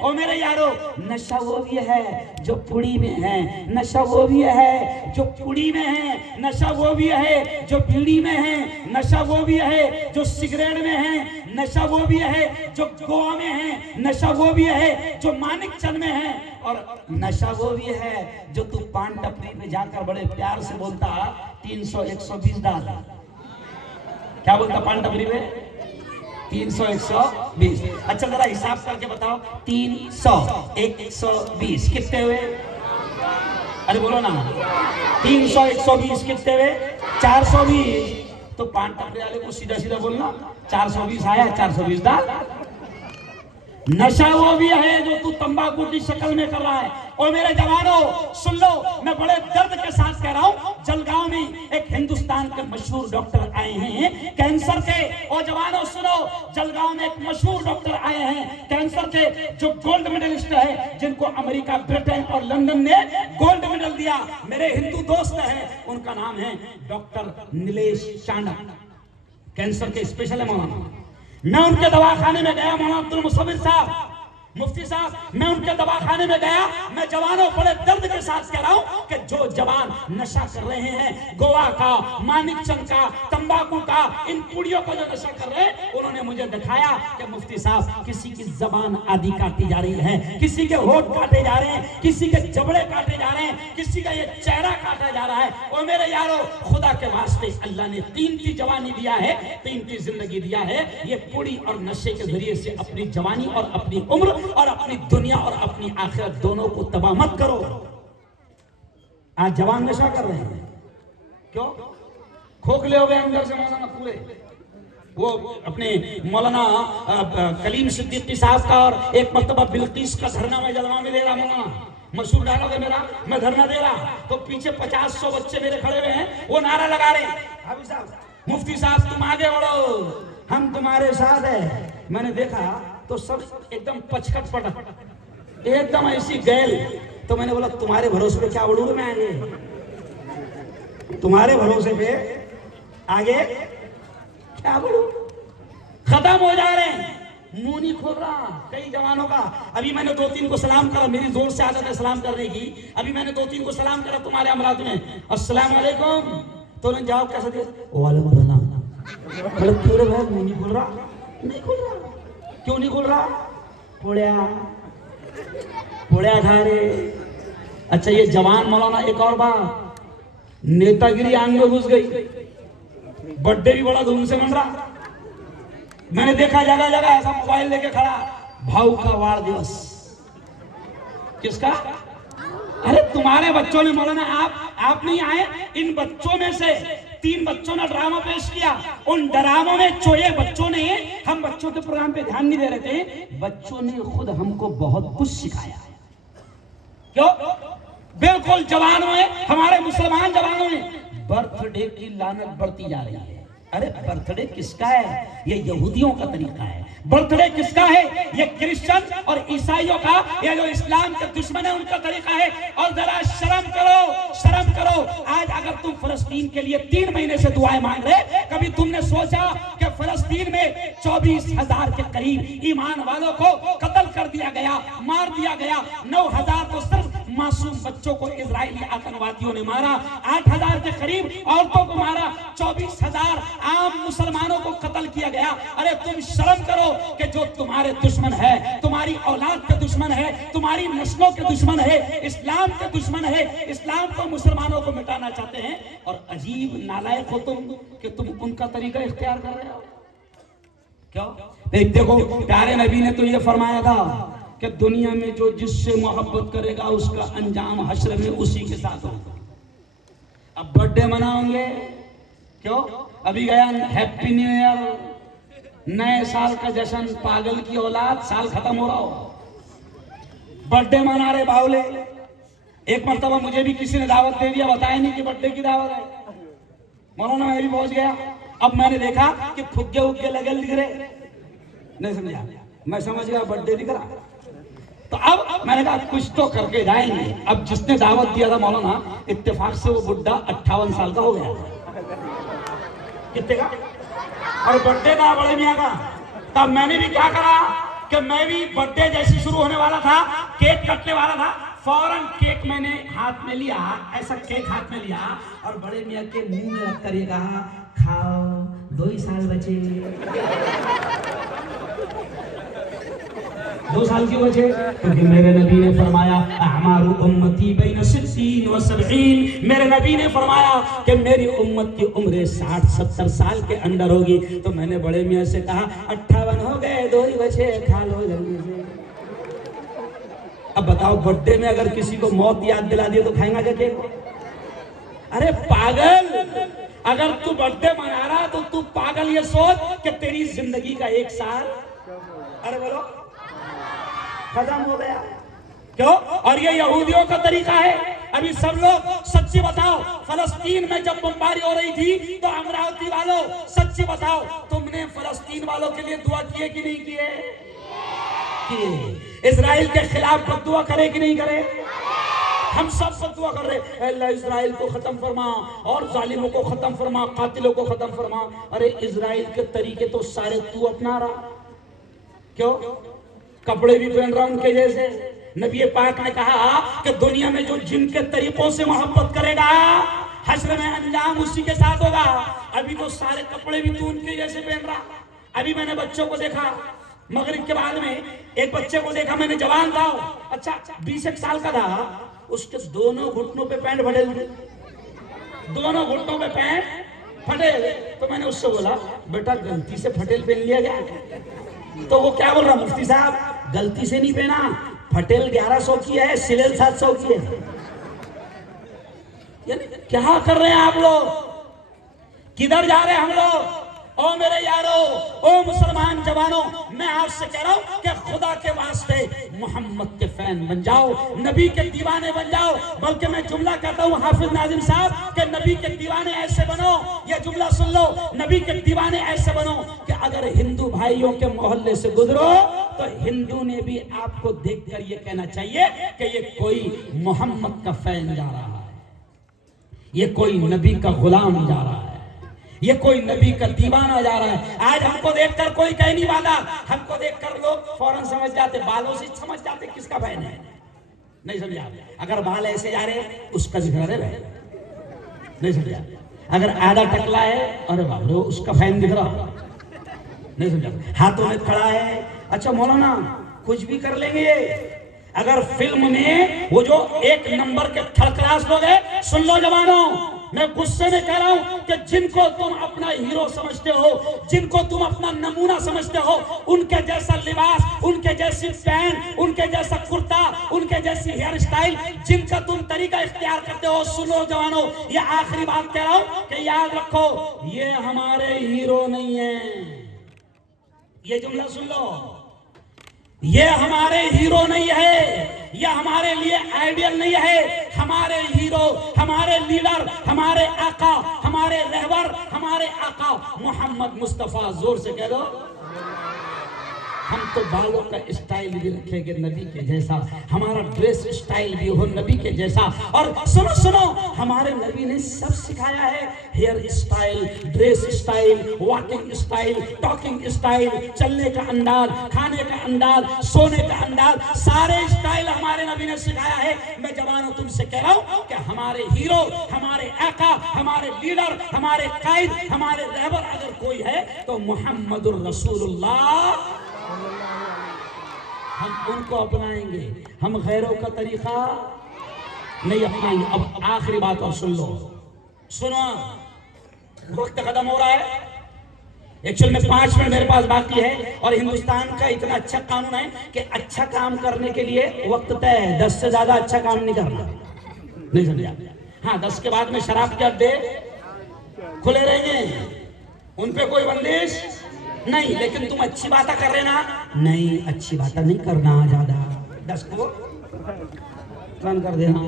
اور میرے یارو نشہ وہ بھی ہے جو پوڑی میں ہے, نشہ وہ بھی ہے جو پوڑی میں ہے, نشہ وہ بھی ہے جو بیڑی میں ہے, نشہ وہ بھی ہے جو سگریٹ میں ہے, نشہ وہ بھی ہے جو گوا میں ہے, نشہ وہ بھی ہے جو مانک چند میں ہے, اور نشہ وہ بھی ہے جو تو پان ٹپری پہ جا کر بڑے پیار سے بولتا 300 120 ڈال. کیا بولتا پان ٹپری پہ؟ 300 120. اچھا ذرا حساب کر کے بتاؤ, 300 120 کتنے ہوئے؟ ارے بولو نا, 300 120 کتنے ہوئے؟ 420. تو پان ٹپری والے کو سیدھا سیدھا بولنا 420 آیا, 420 ڈال. نشہ وہ بھی ہے جو تو تمباکو کی شکل میں کر رہا ہے. اور میرے جوانوں سن لو, میں بڑے درد کے ساتھ کہہ رہا ہوں, جلگاؤں میں ایک ہندوستان کے مشہور ڈاکٹر آئے ہیں کینسر کے. اور جوانوں سنو, جلگاؤں میں ایک مشہور ڈاکٹر آئے ہیں کینسر کے جو گولڈ میڈلسٹ ہے, جن کو امریکہ, برٹن اور لندن نے گولڈ میڈل دیا. میرے ہندو دوست ہیں, ان کا نام ہے ڈاکٹر نیلیش چانڈک, کینسر کے اسپیشل ہے مولانا. میں ان کے دواخانے میں گیا, مولانا عبد المصور صاحب, مفتی صاحب, میں ان کے دواخانے میں گیا. میں جوانوں بڑے درد کے ساتھ کہہ رہا ہوں کہ جو جوان نشہ کر رہے ہیں, گوا کا, مانک چند کا, تمباکو کا, ان پوڑیوں کو جو نشہ کر رہے ہیں, انہوں نے مجھے دکھایا کہ مفتی صاحب کسی کی زبان آدھی کاٹی جا رہی ہے, کسی کے ہونٹ کاٹے جا رہے ہیں, کسی کے جبڑے کاٹے جا رہے ہیں, کسی کا یہ چہرہ کاٹا جا رہا ہے. اور میرے یارو خدا کے واسطے اللہ نے قیمتی جوانی دیا ہے, قیمتی زندگی دیا ہے. یہ پوڑی اور نشے کے ذریعے سے اپنی جوانی اور اپنی عمر اور اپنی دنیا اور اپنی آخرت دونوں کو تباہ مت کرو. آج جوان نشہ کر رہے ہیں, کیوں؟ کھوکھلے ہو گئے اندر سے مولانا پورے. وہ اپنے مولانا کلیم صدیقی صاحب کا, اور ایک مرتبہ بلقیس کا دھرنا میں جلوہ میں دے رہا, مولانا مشہور ڈائلاگ ہے میرا, میں دھرنا دے رہا تو پیچھے 50-100 بچے میرے کھڑے ہوئے ہیں, وہ نعرہ لگا رہے ہیں, حافظ صاحب, مفتی صاحب تم آگے بڑھو, ہم تمہارے ساتھ ہیں. میں نے دیکھا تو سب ایک دم پچکٹ پٹا, ایک دم ایسی گیل. تو میں نے بولا تمہارے بھروسے پہ کیا بڑھوں میں آگے, تمہارے بھروسے پہ آگے کیا بڑھوں, ختم ہو جا رہے ہیں, منہ نہیں کھول رہا کئی جوانوں کا. ابھی میں نے 2-3 کو سلام کرا, میری زور سے عادت ہے سلام کرنے کی, ابھی میں نے 2-3 کو سلام کرا تمہارے امراض میں, السلام علیکم, تو انہوں نے جواب کیسا دیا, وعلیکم السلام. کیوں رے بھائی منہ نہیں کھول رہا, نہیں کھول رہا, کیوں نہیں کھول رہا؟ پوڑیا کھا رہے. اچھا یہ جوان مولانا, ایک اور بات, نیتا گری آنگ میں گھس گئی, برتھڈے بھی بڑا دھوم سے من رہا. میں نے دیکھا جگہ جگہ ایسا موبائل لے کے کھڑا, بھاؤ کا وار دیوس. کس کا؟ ارے تمہارے بچوں نے مولانا, آپ نہیں آئے, ان بچوں میں سے 3 بچوں نے ڈرامہ پیش کیا. ان ڈراموں میں چوہے بچوں نے, ہم بچوں کے پروگرام پہ دھیان نہیں دے رہے تھے, بچوں نے خود ہم کو بہت کچھ سکھایا. کیوں؟ بالکل جوانوں میں, ہمارے مسلمان جوانوں میں برتھ ڈے کی لعنت بڑھتی جا رہی ہے. ارے برتھ ڈے کس کا ہے؟ یہ یہودیوں کا طریقہ ہے. برتھ ڈے کس کا ہے؟ یہ کرسچن اور عیسائیوں کا, یہ جو اسلام کے دشمن ہیں ان کا طریقہ ہے. اور ذرا شرم کرو, شرم کرو. آج اگر تم فلسطین کے لیے 3 مہینے سے دعائیں مانگ رہے, کبھی تم نے سوچا کہ فلسطین میں 24,000 کے قریب ایمان والوں کو قتل کر دیا گیا, مار دیا گیا, 9,000 تو صرف معصوم بچوں کو اسرائیلی آتنکوادیوں نے مارا, 8,000 کے قریب عورتوں کو مارا, 24,000 عام مسلمانوں کو قتل کیا گیا. ارے تم شرم کرو کہ جو تمہارے دشمن ہے, تمہاری اولاد کے دشمن ہے, تمہاری نسلوں کے دشمن ہے, اسلام کے دشمن ہے, اسلام کو مسلمانوں کو مٹانا چاہتے ہیں, اور عجیب نالائق ہو تم کہ تم ان کا طریقہ اختیار کر رہے ہو. کیوں؟ دیکھو پیارے نبی نے تو یہ فرمایا تھا کہ دنیا میں جو جس سے محبت کرے گا اس کا انجام حشر میں اسی کے ساتھ ہوگا. اب برتھ ڈے مناؤں گے, کیوں؟ ابھی گیا ہیپی نیو ایئر, نئے سال کا جشن, پاگل کی اولاد, سال ختم ہو رہا ہو, برتھ ڈے منا رہے باولے. ایک مرتبہ مجھے بھی کسی نے دعوت دے دیا, بتایا نہیں کہ برتھ ڈے کی دعوت ہے, مولانا میں بھی پہنچ گیا. اب میں نے دیکھا کہ پھگے اگے لگے لکھ رہے, نہیں سمجھا, میں سمجھ گیا برتھ ڈے دکھ رہا. تو اب میں نے کہا کچھ تو کر کے جائیں گے. اب جس نے دعوت دیا تھا مولانا, اتفاق سے وہ بڈھا 58 سال کا ہو گیا. کتنے کا؟ اور برتھ ڈے کا بڑے میاں کا. تب میں نے بھی کیا کرا, کہ میں بھی برتھ ڈے جیسی شروع ہونے والا تھا، کیک کٹنے والا تھا، فوراً کیک میں نے ہاتھ میں لیا، ایسا کیک ہاتھ میں لیا اور بڑے میاں کے منہ میں رکھ کر یہ کہا کھاؤ 2 ہی سال بچے، 2 سال کیوں بچے؟ کیونکہ میرے نبی نے فرمایا اعمار امتی بین 60 و 70، میرے نبی نے فرمایا کہ میری امت کی عمر 60-70 سال کے اندر ہوگی۔ تو میں نے بڑے میاں سے کہا 58 ہو گئے، 2 ہی بچے، کھا لو جلدی سے۔ اب بتاؤ برتھ ڈے میں اگر کسی کو موت یاد دلا دیے تو کھائیں گا کیا کیک؟ ارے پاگل، اگر تو برتھ ڈے منا رہا تو تو پاگل یہ سوچ کہ تیری زندگی کا 1 سال ارے بولو ختم ہو گیا۔ کیوں؟ اور یہ یہودیوں کا طریقہ ہے۔ ابھی سب لوگ سچی بتاؤ، فلسطین میں جب بمباری ہو رہی تھی تو امراوتی والوں سچی بتاؤ، تم نے فلسطین والوں کے لیے دعا کیے کہ نہیں کیے؟ اسرائیل کے خلاف بد دعا کرے کہ نہیں کرے؟ ہم سب بد دعا کر رہے ہیں، اے اللہ اسرائیل کو ختم فرما اور ظالموں کو ختم فرما، قاتلوں کو ختم فرما۔ ارے اسرائیل کے طریقے تو سارے تو اپنا رہا، کیوں؟ کپڑے بھی پہن رہا ان کے جیسے۔ نبی پاک نے کہا کہ دنیا میں جو جن کے طریقوں سے محبت کرے گا حشر میں انجام اسی کے ساتھ ہوگا۔ ابھی تو سارے کپڑے بھی تو ان کے جیسے پہن رہا۔ ابھی میں نے بچوں کو دیکھا مغرب کے بعد میں، ایک بچے کو دیکھا میں نے، جوان تھا، اچھا 20 سال کا تھا، اس کے دونوں گھٹنوں پہ پینٹ پھٹے ہوئے، دونوں گھٹنوں پہ پینٹ پھٹے ہوئے۔ تو میں نے اس سے بولا بیٹا غلطی سے پھٹیل پہن لیا گیا؟ تو وہ کیا بول رہا، مفتی صاحب غلطی سے نہیں پہنا، پھٹیل 1100 کی ہے، سلیل 700 کی ہے۔ یعنی کیا کر رہے ہیں آپ لوگ؟ کدھر جا رہے ہیں ہم لوگ؟ او میرے یارو، او مسلمان جوانوں، میں آپ سے کہہ رہا ہوں کہ خدا کے واسطے محمد کے فین بن جاؤ، نبی کے دیوانے بن جاؤ۔ بلکہ میں جملہ کہتا ہوں حافظ ناظم صاحب کہ نبی کے دیوانے ایسے بنو، یہ جملہ سن لو، نبی کے دیوانے ایسے بنو کہ اگر ہندو بھائیوں کے محلے سے گزرو تو ہندو نے بھی آپ کو دیکھ کر یہ کہنا چاہیے کہ یہ کوئی محمد کا فین جا رہا ہے، یہ کوئی نبی کا غلام جا رہا ہے، یہ کوئی نبی کا دیوانہ جا رہا ہے۔ آج ہم کو دیکھ کر کوئی کہہ نہیں پاتا، ہم کو دیکھ کر لوگ فوراً سمجھ جاتے، بالوں سے سمجھ جاتے کس کا فین ہے۔ نہیں سمجھا؟ اگر بال ایسے جا رہے اس کا ذکر ہے، نہیں سمجھا؟ اگر آدھا ٹکلا ہے ارے باپ رے اس کا فین دکھ رہا، نہیں سمجھا؟ ہاتھوں میں کھڑا ہے، اچھا مولانا کچھ بھی کر لیں گے۔ اگر فلم میں وہ جو 1 نمبر کے تھرڈ کلاس لوگ ہیں، سن لو جوانوں، میں غصے میں کہہ رہا ہوں کہ جن کو تم اپنا ہیرو سمجھتے ہو، جن کو تم اپنا نمونہ سمجھتے ہو، ان کے جیسا لباس، ان کے جیسی پینٹ، ان کے جیسا کرتا، ان کے جیسی ہیئر سٹائل، جن کا تم طریقہ اختیار کرتے ہو، سنو جوانوں، یہ آخری بات کہہ رہا ہوں کہ یاد رکھو یہ ہمارے ہیرو نہیں ہیں۔ یہ جملہ سن لو، یہ ہمارے ہیرو نہیں ہے، یہ ہمارے لیے آئیڈیل نہیں ہے۔ ہمارے ہیرو، ہمارے لیڈر، ہمارے آقا، ہمارے رہبر، ہمارے آقا محمد مصطفیٰ، زور سے کہہ دو۔ ہم تو بالوں کا اسٹائل بھی رکھیں گے نبی کے جیسا، ہمارا ڈریس اسٹائل بھی ہو نبی کے جیسا۔ اور سنو سنو، ہمارے نبی نے سب سکھایا ہے، hairstyle, dress style, walking style, talking style, چلنے کا انداز، کھانے کا انداز، سونے کا انداز، سارے اسٹائل ہمارے نبی نے سکھایا ہے۔ میں جوانوں تم سے کہہ رہا ہوں کہ ہمارے ہیرو، ہمارے آقا، ہمارے لیڈر، ہمارے قائد، ہمارے رہبر اگر کوئی ہے تو محمد الرسول اللہ، ہم ان کو اپنائیں گے، ہم غیروں کا طریقہ نہیں اپنائیں گے۔ اب آخری بات اور سن لو، سنو، وقت ختم ہو رہا ہے، ایکچول میں 5 منٹ میرے پاس باقی ہے، اور ہندوستان کا اتنا اچھا قانون ہے کہ اچھا کام کرنے کے لیے وقت طے ہے، 10 سے زیادہ اچھا کام نہیں کرنا، نہیں سمجھا؟ ہاں 10 کے بعد میں شراب کے اڈے کھلے رہیں گے، ان پہ کوئی بندش نہیں، لیکن تم اچھی باتیں کر رہے نا، نہیں اچھی باتیں نہیں کرنا زیادہ، 10 کو بند کر دینا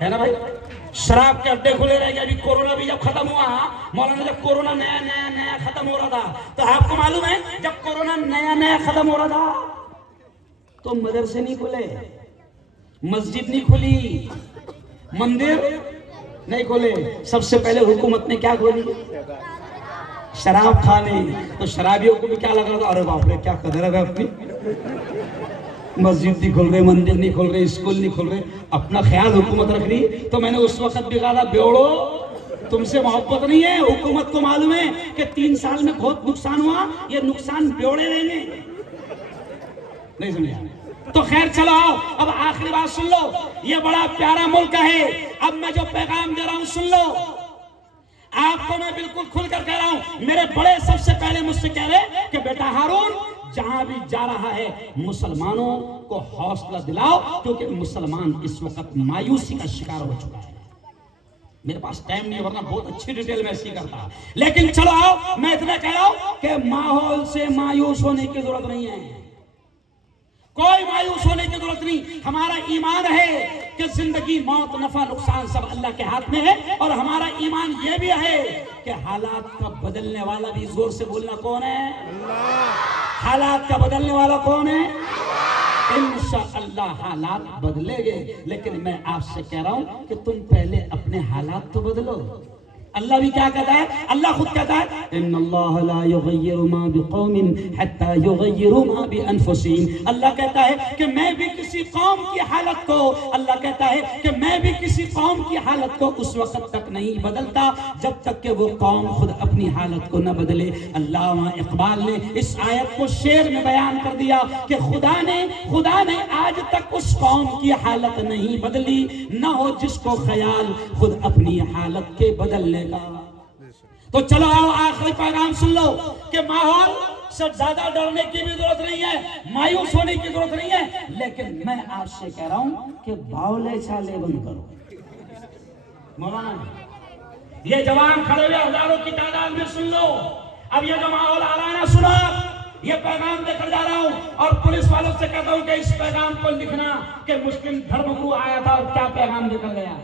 ہے نا بھائی۔ شراب کے اڈے کھلے رہ گئے۔ ابھی کورونا بھی جب ختم ہوا، مولانا جب کورونا نیا ختم ہو رہا تھا تو آپ کو معلوم ہے جب کورونا نیا ختم ہو رہا تھا تو مدرسے نہیں کھلے، مسجد نہیں کھلی، مندر نہیں کھلے، سب سے پہلے حکومت نے کیا کھولی؟ شراب کھانے۔ تو شرابیوں کو بھی کیا لگا تھا، ارے باپ رے کیا قدر ہے اپنی، مسجد نہیں کھل رہے، مندر نہیں کھل رہے، اسکول نہیں کھل رہے، اپنا خیال حکومت رکھ رہی، تو میں نے اس وقت بگاڑا بیوڑو تم سے محبت نہیں ہے، حکومت کو معلوم ہے کہ 3 سال میں بہت نقصان ہوا، یہ نقصان بیوڑے رہیں گے، نہیں سمجھا؟ تو خیر چلو آؤ، اب آخری بات سن لو، یہ بڑا پیارا ملک ہے، اب میں جو پیغام دے رہا ہوں سن لو، آپ کو میں بالکل کھل کر کہہ رہا ہوں، میرے بڑے سب سے پہلے مجھ سے کہہ رہے کہ بیٹا ہارون جہاں بھی جا رہا ہے مسلمانوں کو حوصلہ دلاؤ، کیونکہ مسلمان اس وقت مایوسی کا شکار ہو چکا ہے۔ میرے پاس ٹائم نہیں، ورنہ بہت اچھی ڈیٹیل میں ایسی کرتا، لیکن چلو آؤ، میں اتنا کہہ رہا ہوں کہ ماحول سے مایوس ہونے کی ضرورت نہیں ہے، کوئی مایوس ہونے کی ضرورت نہیں، ہمارا ایمان ہے کہ زندگی موت نفع نقصان سب اللہ کے ہاتھ میں ہے، اور ہمارا ایمان یہ بھی ہے کہ حالات کا بدلنے والا بھی، زور سے بولنا، کون ہے؟ اللہ۔ حالات کا بدلنے والا کون ہے؟ انشاءاللہ حالات بدلیں گے، لیکن میں آپ سے کہہ رہا ہوں کہ تم پہلے اپنے حالات تو بدلو۔ اللہ بھی کیا کہتا ہے؟ اللہ خود کہتا ہے ان اللہ لا یغیر ما بقوم حتی یغیروا ما بانفسہم، اللہ کہتا ہے کہ میں بھی کسی قوم کی حالت کو، اللہ کہتا ہے کہ میں بھی کسی قوم کی حالت کو اس وقت تک نہیں بدلتا جب تک کہ وہ قوم خود اپنی حالت کو نہ بدلے۔ علامہ اقبال نے اس آیت کو شعر میں بیان کر دیا کہ خدا نے آج تک اس قوم کی حالت نہیں بدلی، نہ ہو جس کو خیال خود اپنی حالت کے بدلنے کا۔ تو چلو آؤ آخری پیغام سن لو کہ ماحول سے زیادہ ڈرنے کی بھی ضرورت نہیں ہے، مایوس ہونے کی ضرورت نہیں ہے، لیکن میں آپ سے کہہ رہا ہوں کہ باولے چالے بند کرو۔ مولانا یہ جوان کھڑے ہوئے ہزاروں کی تعداد میں سن لو، اب یہ جو ماحول آ رہا ہے نا، سنو، یہ پیغام دے کر جا رہا ہوں، اور پولیس والوں سے کہتا ہوں کہ اس پیغام کو لکھنا کہ مسلم دھرم گرو آیا تھا اور کیا پیغام دے کر گیا۔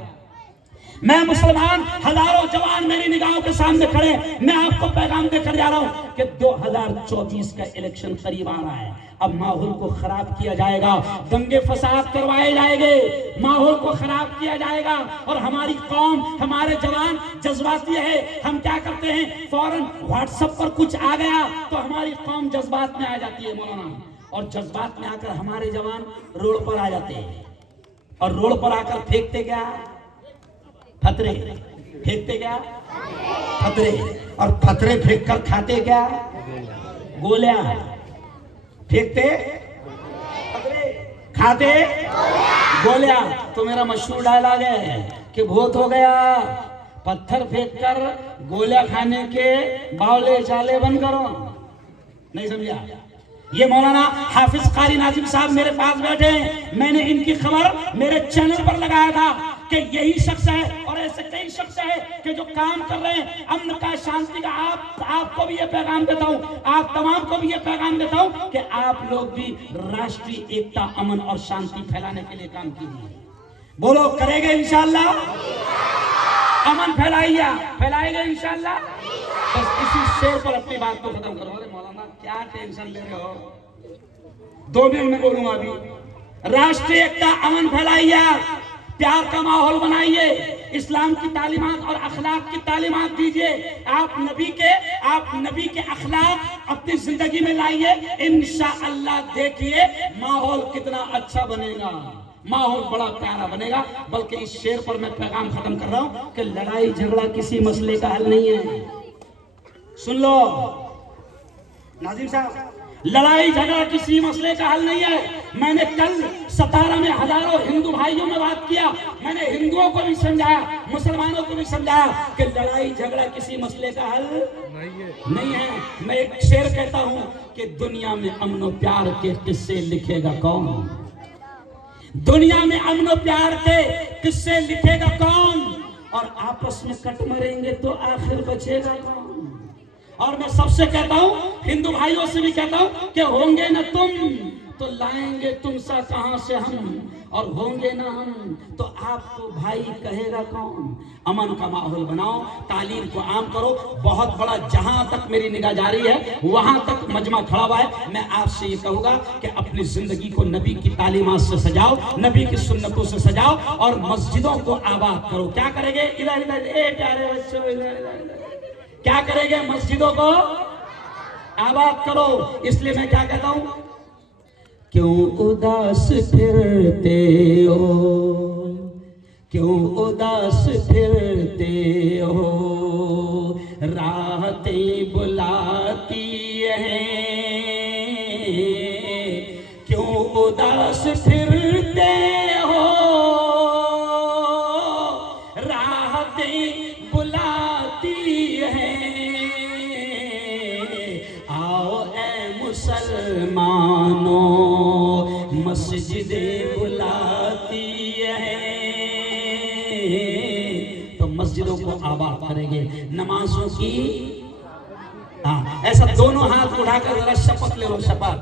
میں مسلمان، ہزاروں جوان میری نگاہوں کے سامنے کھڑے، میں آپ کو پیغام دے کر جا رہا ہوں کہ 2024 کا الیکشن قریب آ رہا ہے، اب ماحول کو خراب کیا جائے گا، دنگے فساد کروائے جائیں گے، ماحول کو خراب کیا جائے گا، اور ہماری قوم، ہمارے جوان جذباتی ہے، ہم کیا کرتے ہیں، فوراً واٹس ایپ پر کچھ آ گیا تو ہماری قوم جذبات میں آ جاتی ہے مولانا، اور جذبات میں آ کر ہمارے جوان روڈ پر آ جاتے ہیں، اور روڈ پر آ کر پھینکتے کیا؟ پتھرے پھینکتے کیا؟ پتھرے، اور پتھرے پھینک کر کھاتے کیا؟ گولیاں پھینکتے پتھرے، کھاتے گولیاں۔ تو میرا مشہور ڈائلاگ ہے کہ بہت ہو گیا پتھر پھینک کر گولیاں کھانے کے، باولے چالے بند کرو، نہیں سمجھا؟ یہ مولانا حافظ قاری ناظم صاحب میرے پاس بیٹھے ہیں، میں نے ان کی خبر میرے چینل پر لگایا تھا کہ یہی شخص ہے، اور ایسے کئی شخص ہے کہ جو کام کر رہے ہیں امن کا، شانتی کا۔ آپ کو بھی یہ پیغام دیتا ہوں، آپ تمام کو بھی یہ پیغام دیتا ہوں کہ آپ لوگ بھی راشٹری ایکتا، امن اور شانتی پھیلانے کے لیے کام کیجیے۔ بولو کرے گے انشاءاللہ؟ امن پھیلائے گا انشاءاللہ۔ بس اسی شعر پر اپنی بات کو ختم کرو۔ ارے مولانا کیا ٹینشن لے رہے ہو، 2 منٹ میں بولوں گا ابھی۔ راشٹری ایکتا، امن پھیلائیے، پیار کا ماحول بنائیے، اسلام کی تعلیمات اور اخلاق کی تعلیمات دیجئے، آپ نبی کے اخلاق اپنی زندگی میں لائیے، انشاءاللہ دیکھیے ماحول کتنا اچھا بنے گا، ماحول بڑا پیارا بنے گا۔ بلکہ اس شعر پر میں پیغام ختم کر رہا ہوں کہ لڑائی جھگڑا کسی مسئلے کا حل نہیں ہے۔ سن لو ناظم صاحب، لڑائی جھگڑا کسی مسئلے کا حل نہیں ہے۔ میں نے کل 17 میں ہزاروں ہندو بھائیوں میں بات کیا، میں نے ہندوؤں کو بھی سمجھایا، مسلمانوں کو بھی سمجھایا کہ لڑائی جھگڑا کسی مسئلے کا حل نہیں ہے۔ میں ایک شعر کہتا ہوں کہ دنیا میں امن و پیار کے قصے لکھے گا کون؟ دنیا میں امن و پیار کے قصے لکھے گا کون؟ اور آپس میں کٹ مریں گے تو آخر بچے گا کون؟ اور میں سب سے کہتا ہوں، ہندو بھائیوں سے بھی کہتا ہوں کہ ہوں گے نہ تم تو لائیں گے تم سا کہاں سے ہم، اور ہوں گے نہ ہم تو آپ کو بھائی کہے گا کون؟ امن کا ماحول بناؤ، تعلیم کو عام کرو۔ بہت بڑا، جہاں تک میری نگاہ جاری ہے وہاں تک مجمع کھڑا ہوا ہے، میں آپ سے یہ کہوں گا کہ اپنی زندگی کو نبی کی تعلیمات سے سجاؤ، نبی کی سنتوں سے سجاؤ، اور مسجدوں کو آباد کرو۔ کیا کریں گے؟ اے پیارے بچوں، کیا کریں گے؟ مسجدوں کو آباد کرو۔ اس لیے میں کیا کہتا ہوں، کیوں اداس پھرتے ہو، کیوں اداس پھرتے ہو، راحتیں بلاتی ہیں، کیوں اداس پھرتے ہو، راحتیں بلاتی ہیں، آؤ اے مسلمانوں مسجدیں بلاتی ہیں، تو مسجدوں کو آباد کریں گے، نمازوں کی ایسا دونوں ہاتھ اٹھا کر ذرا شپت لے لو، شپت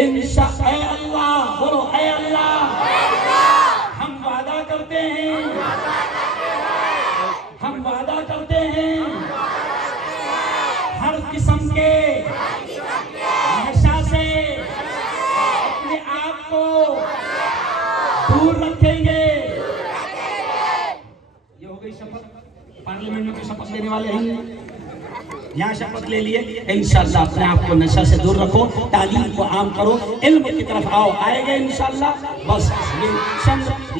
انشاء اے اللہ، بولو اے اللہ، ہم وعدہ کرتے ہیں، ہم وعدہ کرتے ہیں ہر قسم کے نشہ سے اپنے آپ کو دور رکھیں گے۔ یہ ہو گئی شپت، پارلیمنٹ میں کوئی شپت لینے والے ہیں؟ یہاں شپت لے لیے، انشاءاللہ اپنے آپ کو نشہ سے دور رکھو، تعلیم کو عام کرو، علم کی طرف آؤ، آئے گے انشاءاللہ۔ بس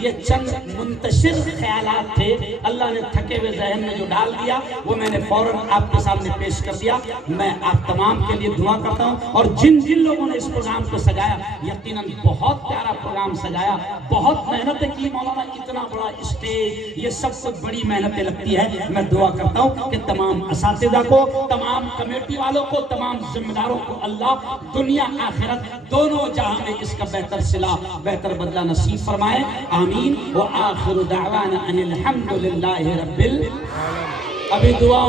یہ چند منتشر خیالات تھے، اللہ نے تھکے ہوئے ذہن میں جو ڈال دیا وہ میں نے فوراً آپ کے سامنے پیش کر دیا۔ میں آپ تمام کے لیے دعا کرتا ہوں، اور جن جن لوگوں نے اس پروگرام کو سجایا، یقیناً بہت پیارا پروگرام سجایا، بہت محنتیں کی مولانا، اتنا بڑا اسٹیج، یہ سب کچھ بڑی محنتیں لگتی ہے۔ میں دعا کرتا ہوں کہ تمام اساتذہ کو، تمام کمیٹی والوں کو، تمام ذمہ داروں کو اللہ دنیا آخرت دونوں جہاں میں اس کا بہتر صلہ، بہتر بدلہ نصیب فرمائے، آمین۔ وآخر دعوانا ان الحمدللہ رب ابھی دعا